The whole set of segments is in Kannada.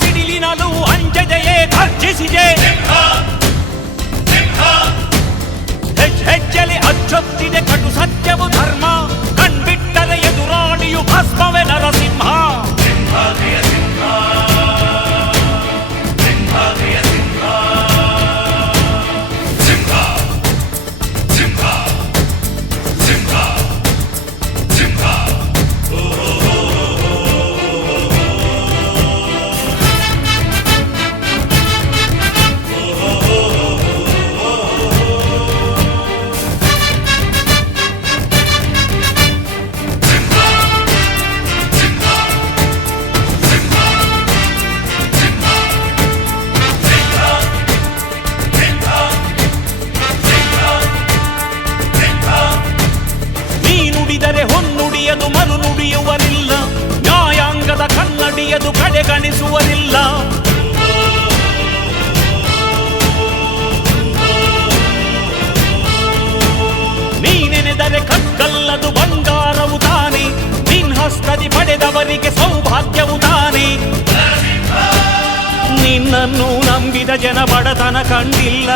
ಸಿಡಿಲಿನಲು ಅಂಜದೆಯೇ ಗರ್ಜಿಸಿದೆ. ಹೆಜ್ಜೆಲಿ ಅಚ್ಚೊತ್ತಿದೆ ಕಟು ಸತ್ಯವು ಧರ್ಮ, ಕಣ್ಬಿಟ್ಟರೆ ಎದುರಾಳಿಯು ಭಸ್ಮವೇ ನರಸಿಂಹ. ಹೊನ್ನುಡಿಯದು ಮರು ನುಡಿಯುವರಿಲ್ಲ, ನ್ಯಾಯಾಂಗದ ಕನ್ನಡಿಯದು ಕಡೆಗಣಿಸುವರಿಲ್ಲ. ನೀನೆನೆದರೆ ಕಕ್ಕಲ್ಲದು ಬಂಗಾರವು ತಾನೆ, ನಿನ್ಹಸ್ತದಿ ಪಡೆದವರಿಗೆ ಸೌಭಾಗ್ಯವು ತಾನೆ. ನಿನ್ನನ್ನು ನಂಬಿದ ಜನ ಬಡತನ ಕಂಡಿಲ್ಲ,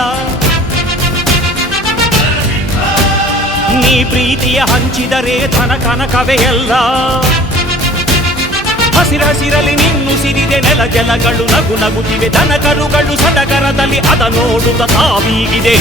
ನೀ ಪ್ರೀತಿಯ ಹಂಚಿದರೆ ಧನ ಕನಕವೇ ಎಲ್ಲ. ಹಸಿರಸಿರಲಿ ನಿನ್ನುಸಿರಿದೆ ನೆಲ ಜಲಗಳು ನಗು ನಗುತ್ತಿವೆ, ದನ ಕರುಗಳು ಸಡಗರದಲ್ಲಿ ಅದ ನೋಡುತ್ತ ತಾವೀಗಿದೆ.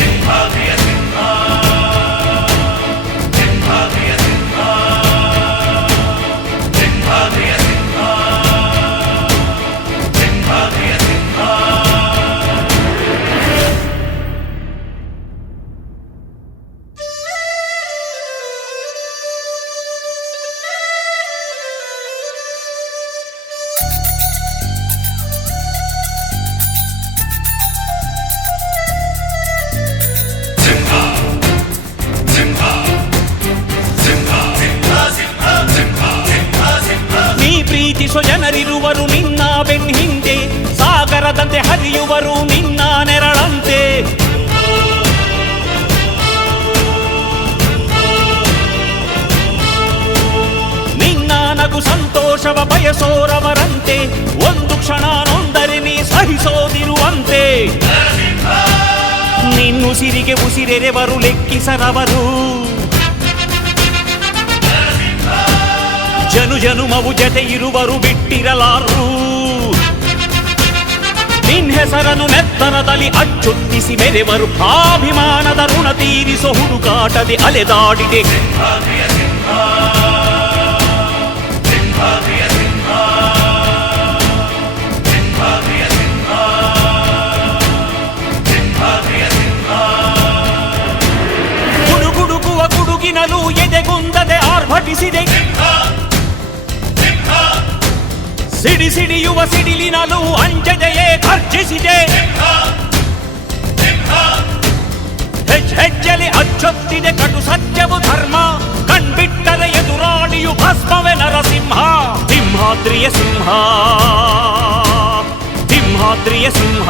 ಪ್ರೀತಿಸೋ ಜನರಿರುವರು ನಿನ್ನ ಬೆನ್ ಹಿಂದೆ, ಸಾಗರದಂತೆ ಹರಿಯುವರು ನಿನ್ನ ನೆರಳಂತೆ. ನಿನ್ನ ನಗು ಸಂತೋಷವ ಬಯಸೋರವರಂತೆ, ಒಂದು ಕ್ಷಣ ನೊಂದರೆ ನೀ ಸಹಿಸೋದಿರುವಂತೆ. ನಿನ್ನುಸಿರಿಗೆ ಉಸಿರೆರೆವರು ಲೆಕ್ಕಿಸರವರು, ಜನು ಜನುಮವು ಜತೆ ಇರುವರು ಬಿಟ್ಟಿರಲಾರು. ನಿನ್ ಹೆಸರನ್ನು ನೆತ್ತರದಲ್ಲಿ ಅಚ್ಚೊತ್ತಿಸಿ ಮೆರೆವರು, ಆಭಿಮಾನದ ಋಣ ತೀರಿಸೋ ಹುಡುಕಾಟದೆ ಅಲೆದಾಡಿದೆ. ಗುಡುಗುಡುಗುವ ಗುಡುಗಿನಲು ಎದೆಗುಂದದೆ ಆರ್ಭಟಿಸಿದೆ, ಸಿಡಿ ಸಿಡಿಯುವ ಸಿಡಿಲಿನಲು ಅಂಜದೆಯೇ ಗರ್ಜಿಸಿದೆ. ಹೆಜ್ಜೆಲಿ ಅಚ್ಚೊತ್ತಿದೆ ಕಟು ಸತ್ಯವು ಧರ್ಮ, ಕಣ್ಬಿಟ್ಟರೆ ಎದುರಾಳಿಯು ಭಸ್ಮವೇ ನರಸಿಂಹ. ಸಿಂಹಾದ್ರಿಯ ಸಿಂಹ, ಸಿಂಹಾದ್ರಿಯ ಸಿಂಹ.